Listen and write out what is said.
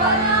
요